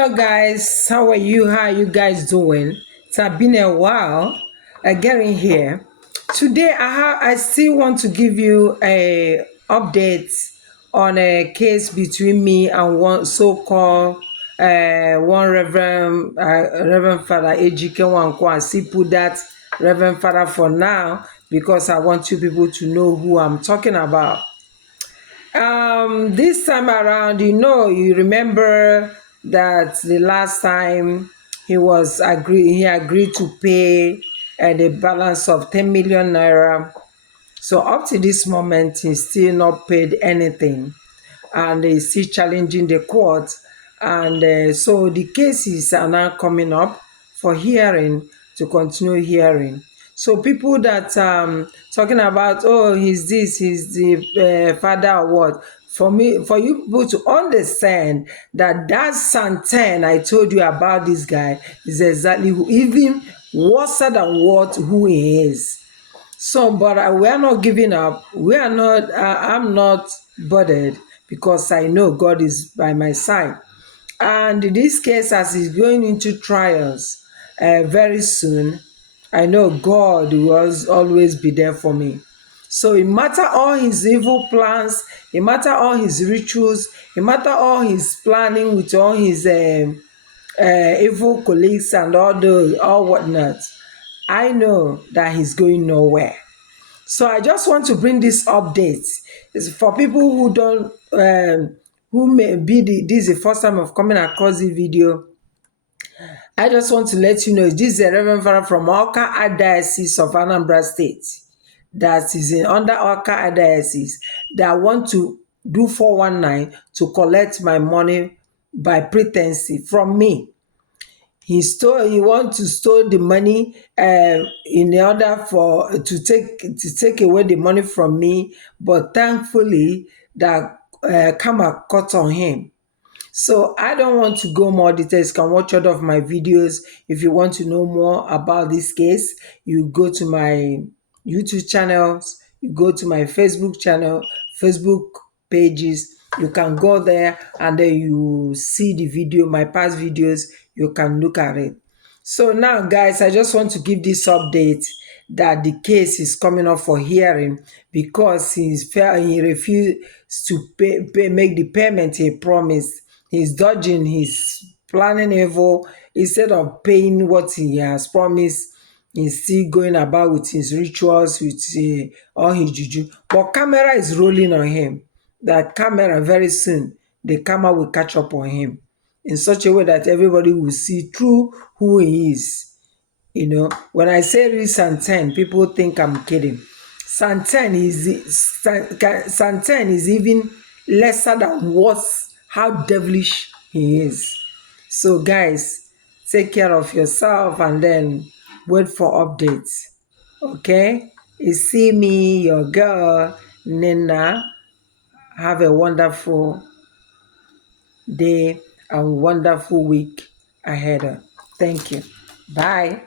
Hello guys, how are you? How are you guys doing? It's been a while getting here. Today I still want to give you a update on a case between me and one so-called one Reverend Father Ejike Nwankwor. I still put that Reverend Father for now because I want you people to know who I'm talking about. This time around, you remember that the last time he agreed to pay the balance of 10 million naira. So up to this moment, he's still not paid anything, and he's still challenging the court. And so the cases are now coming up for hearing, to continue hearing. So people that talking about, oh, he's the father or what? For you people to understand that Santen I told you about, this guy is exactly even worse than who he is. So, but we are not giving up. We are not. I'm not bothered because I know God is by my side. And this case, as is going into trials very soon, I know God will always be there for me. So it matter all his evil plans, it matter all his rituals, it matter all his planning with all his evil colleagues and all whatnot. I know that he's going nowhere. So I just want to bring this update. It's for people who don't, who may be this is the first time of coming across the video. I just want to let you know this is a Reverend Father from Awka Diocese of Anambra State that is under Awka Diocese that want to do 419 to collect my money by pretense from me. He want to store the money in order to take away the money from me, but thankfully that karma caught on him. So I don't want to go more details. You can watch all of my videos. If you want to know more about this case, you go to my YouTube channels, you go to my Facebook pages. You can go there and then you see the video, my past videos, you can look at it. So now, guys, I just want to give this update that the case is coming up for hearing because he refused to make the payment he promised. He's dodging, he's planning evil. Instead of paying what he has promised, he's still going about with his rituals, with all his juju. But camera is rolling on him. That camera, very soon, the camera will catch up on him in such a way that everybody will see through who he is. When I say real Santen, people think I'm kidding. Santen is even lesser than how devilish he is. So guys, take care of yourself and then wait for updates. Okay? You see me, your girl, Nnenna. Have a wonderful day and wonderful week ahead. Thank you. Bye.